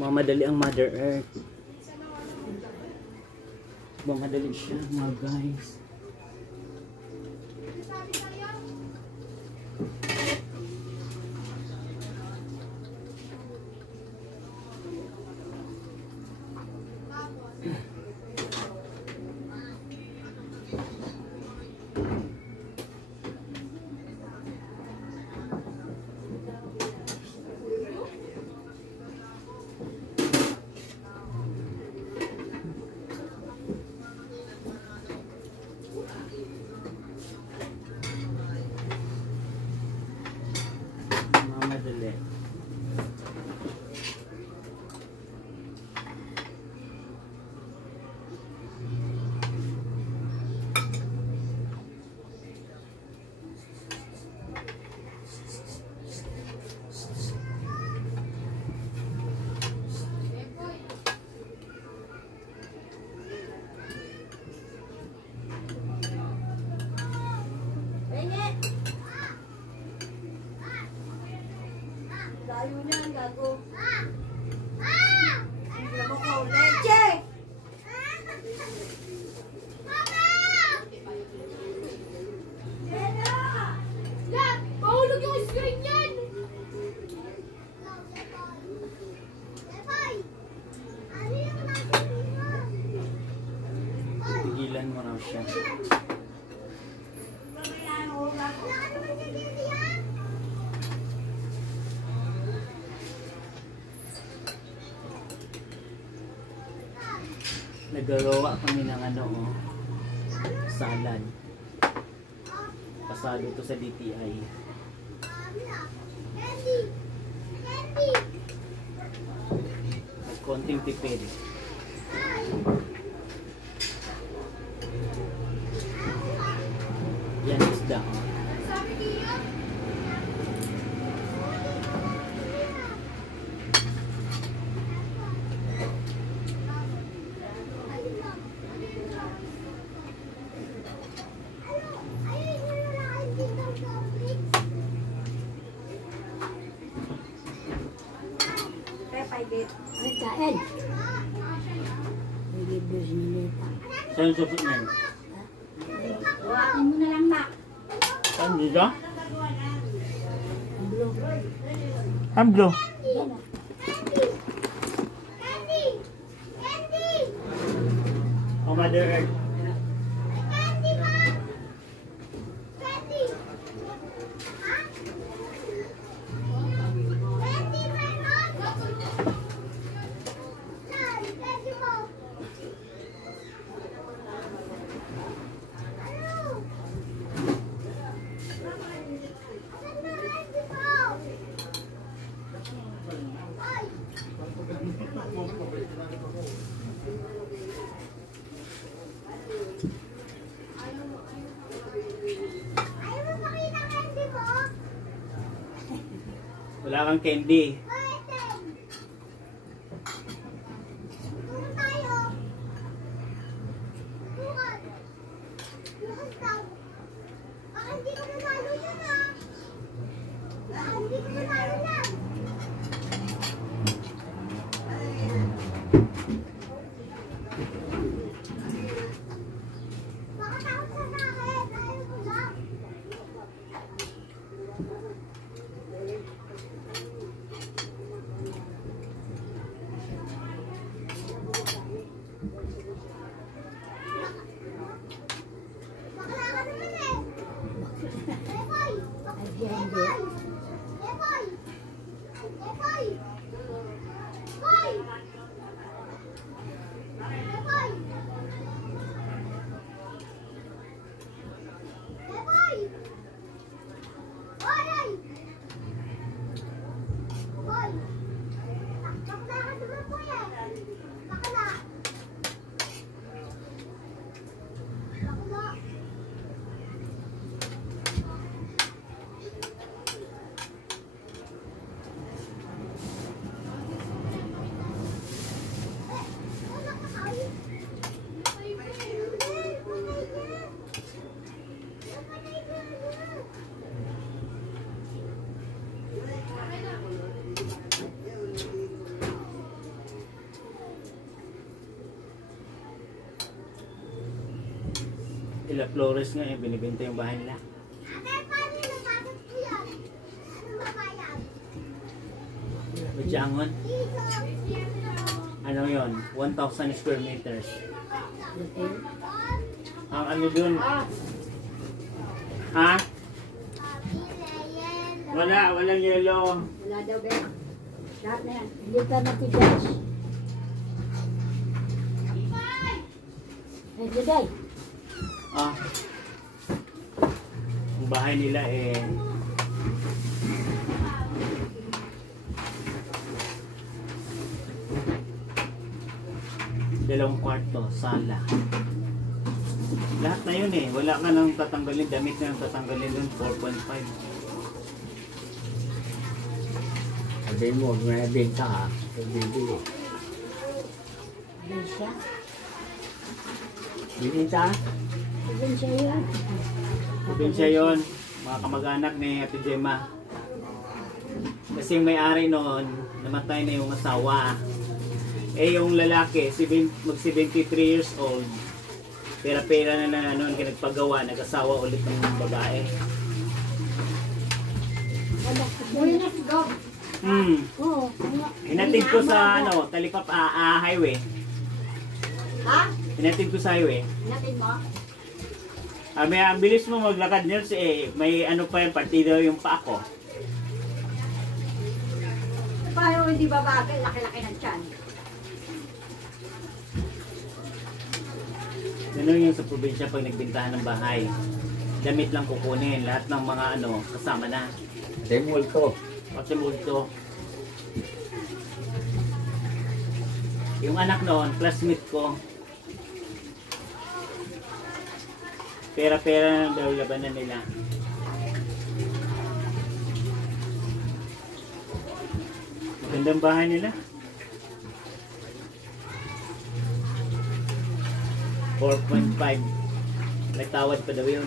Nagmamadali ang Mother Earth. Nagmamadali siya mga guys. Mamadali. Layo niyan, gago. Hindi mo ko, leche! Lap! Mahulog yung screen yan! Tigilan mo na siya. Nagagawa kami ng ano, oh, salad. Pasado to sa DTI. Konting tipid. Yan isda, oh. Kain. Saan susot niyan? Hawakin mo na lang, Mac. Saan dito? Amblo. Oh, Mother Earth. Wala kang candy. Villa Flores nga eh, binibenta yung bahay nila. Bajangon. Ano yon? 1,000 square meters. Ang ano dun? Ha? Walang yellow. Wala daw, Ben. Lahat na yan. Hindi ka matigas. Eh, Juday. Ah. Ang bahay nila eh dalawang kwarto, sala. Lahat na yun eh. Wala ka nang tatanggalin. Damit na nang tatanggalin dun. 4.5. Sabihin mo, may benta ha. Bibili. Ben siya. Binita? Ben siya yun. Probinsya yun. Mga kamag-anak ni Ate Gemma. Kasi yung may-ari noon, namatay na yung asawa. Eh yung lalaki, mag-73 years old. Pera-pera na noon kinagpagawa, nag-asawa ulit ng babae. Uy, let's go. Oo. Hinatid ko sa Talipap highway. Ha? Hinatid ko sa highway. Hinatid mo? Ang bilis mo maglakad niyo may ano pa yung partido yung pa ako. Paano hindi babagay? Laki-laki ng tiyan. Ganun yung sa probinsya pag nagbintahan ng bahay. Damit lang kukunin, lahat ng mga kasama na. Demulto. Pati multo. Yung anak noon, classmate ko. Pera-pera na daw labanan nila. Magandang bahay nila. 4.5. Nagtawad pa daw yun.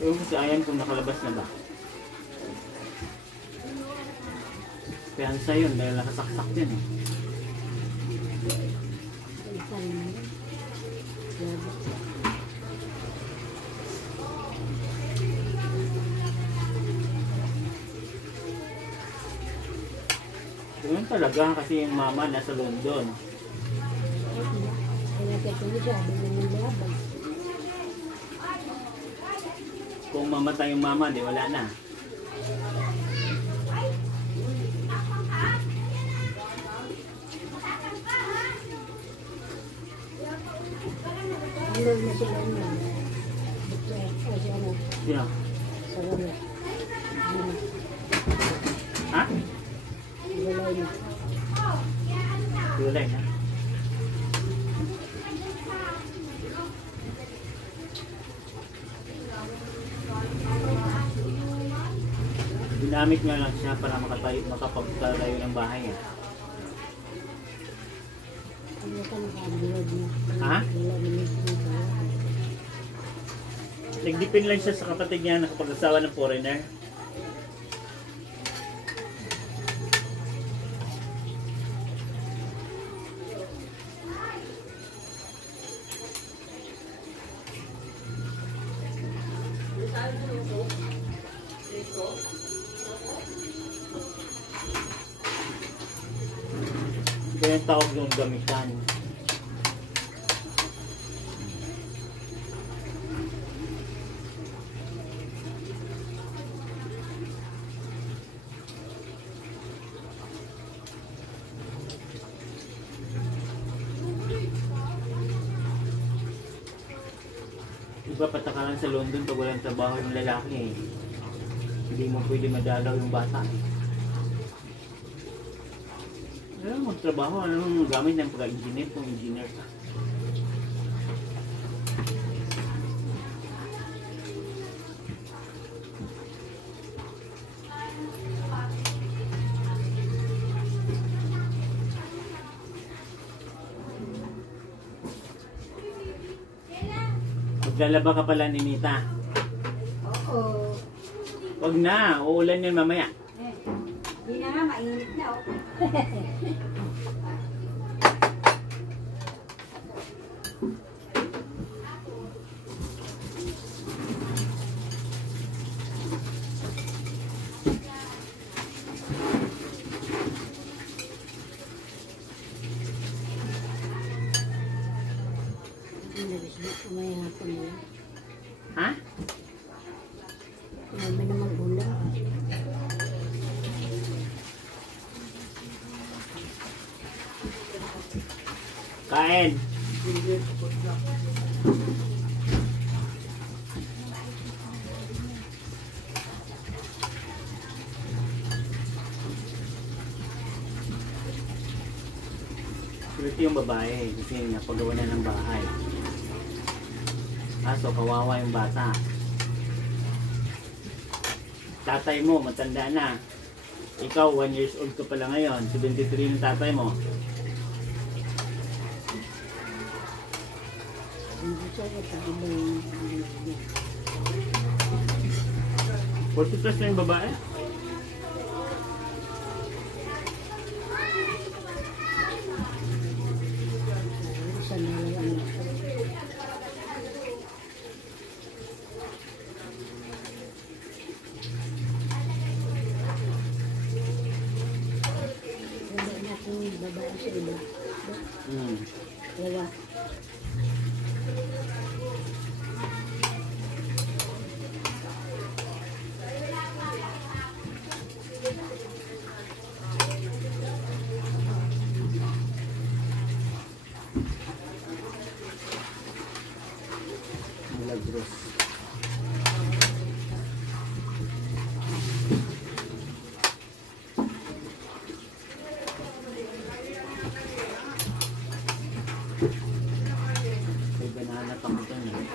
Ewan ko si Ayan kung nakalabas na ba. Piyansa yun dahil nakasaksak din eh. Ganun talaga kasi yung mama nasa London. Kung mamatay yung mama, di wala na. Ano na sila yun? Sino? Sarap. Ha? Galay na. Gulay na. Ginamit nga lang siya para makapagtalayo ng bahay. Ha? Nagdipin lang siya sa kapatid niya nakapag-asawa ng foreigner. Kaya yung tawag yung gamitan. Iba patakaran sa London pag walang trabaho yung lalaki eh. Hindi mo pwede madalaw yung bata eh. Ano magtrabaho? Anong gamit ng pagka-engineer kung engineer ka? Maglalaba ka pala ni Nita. Oo. Wag na, uulan yan mamaya. Hindi na nga, mainit na. Oh. May hapon mo. Ha? May namang ulam. Kain. Ito yung babae, kasi niya paggawa na ng bahay. Kaso kawawa yung bata. Tatay mo, matanda na. Ikaw, 1 years old ka pala ngayon. 73 yung tatay mo. Hindi siya nagpagin yung 40 plus na yung babae? siya na lang ang wala natin babae sa iba. Wala. Milagros. May banana pa ko dyan eh.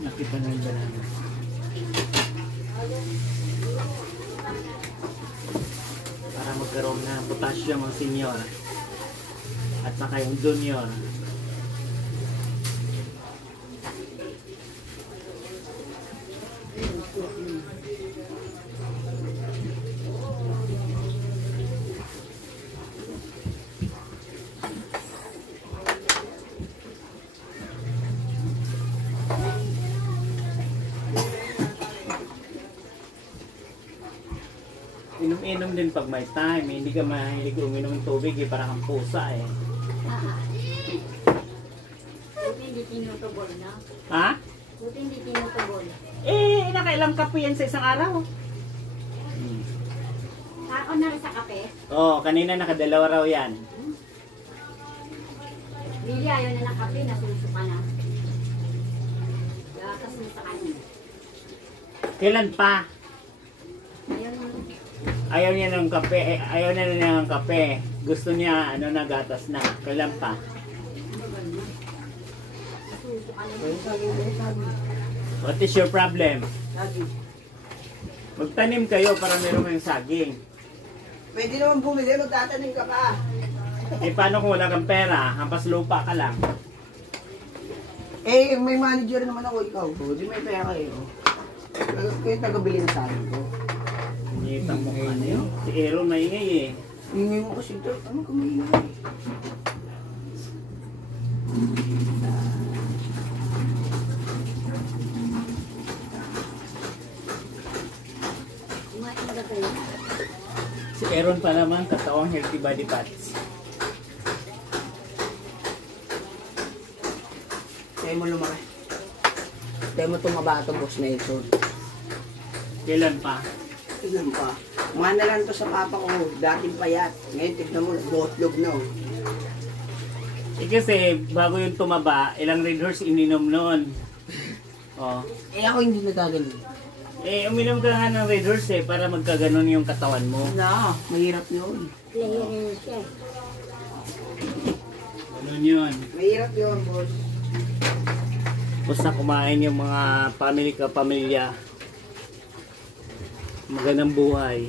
Nakita na yung banana. Para magkaroon ng potassium ang senior at saka yung junior. Inom-inom din pag may time, hindi ka mahilig uminom ng tubig eh, para kang pusa eh. Buti hindi tinutubol na. Ha? Buti hindi tinutubol. Eh, nakailang kape yan sa isang araw. Ako na rin sa kape. Oo, kanina nakadalawa raw yan. Lili ayaw na ng kape, nasusuka na. Gatas mo sa kanya. Kailan pa? Ayaw na. Ayaw niya ng kape, ayaw na niya ng kape. Gusto niya, ano na, gatas na. Kailan pa? Nasusuka na. What is your problem? Magtanim kayo para meron kayong saging. Pwede naman bumili, magtatanim ka pa. Eh, paano kung wala kang pera? Hampas lupa ka lang. Eh, may manager naman ako, ikaw. Di may pera kayo. Kayo tagabili na sa akin ko. Nitang mo ano yun? Si Aaron maingay eh. Ingay mo kasi ito. Ano ka maingay? Kumain ka kayo. Si Aaron pa naman, katawang healthy body parts. Tayo mo lumaki. Tayo mo tumaba ito, boss na ito. Kailan pa? Tignan pa. Mana lang to sa papa ko. Dating payat. Ngayon, tignan mo, botlog na. Oh. Eh kasi, bago yung tumaba, ilang Red Horse ininom noon. Oh. Eh ako hindi nagkaganon. Eh, uminom ka nga ng Red Horse eh, para magkaganon yung katawan mo. Na, mahirap yun. Player rin siya. Ganun yun. Mahirap yun, boss. Basta kumain yung mga pamilya. Magandang buhay.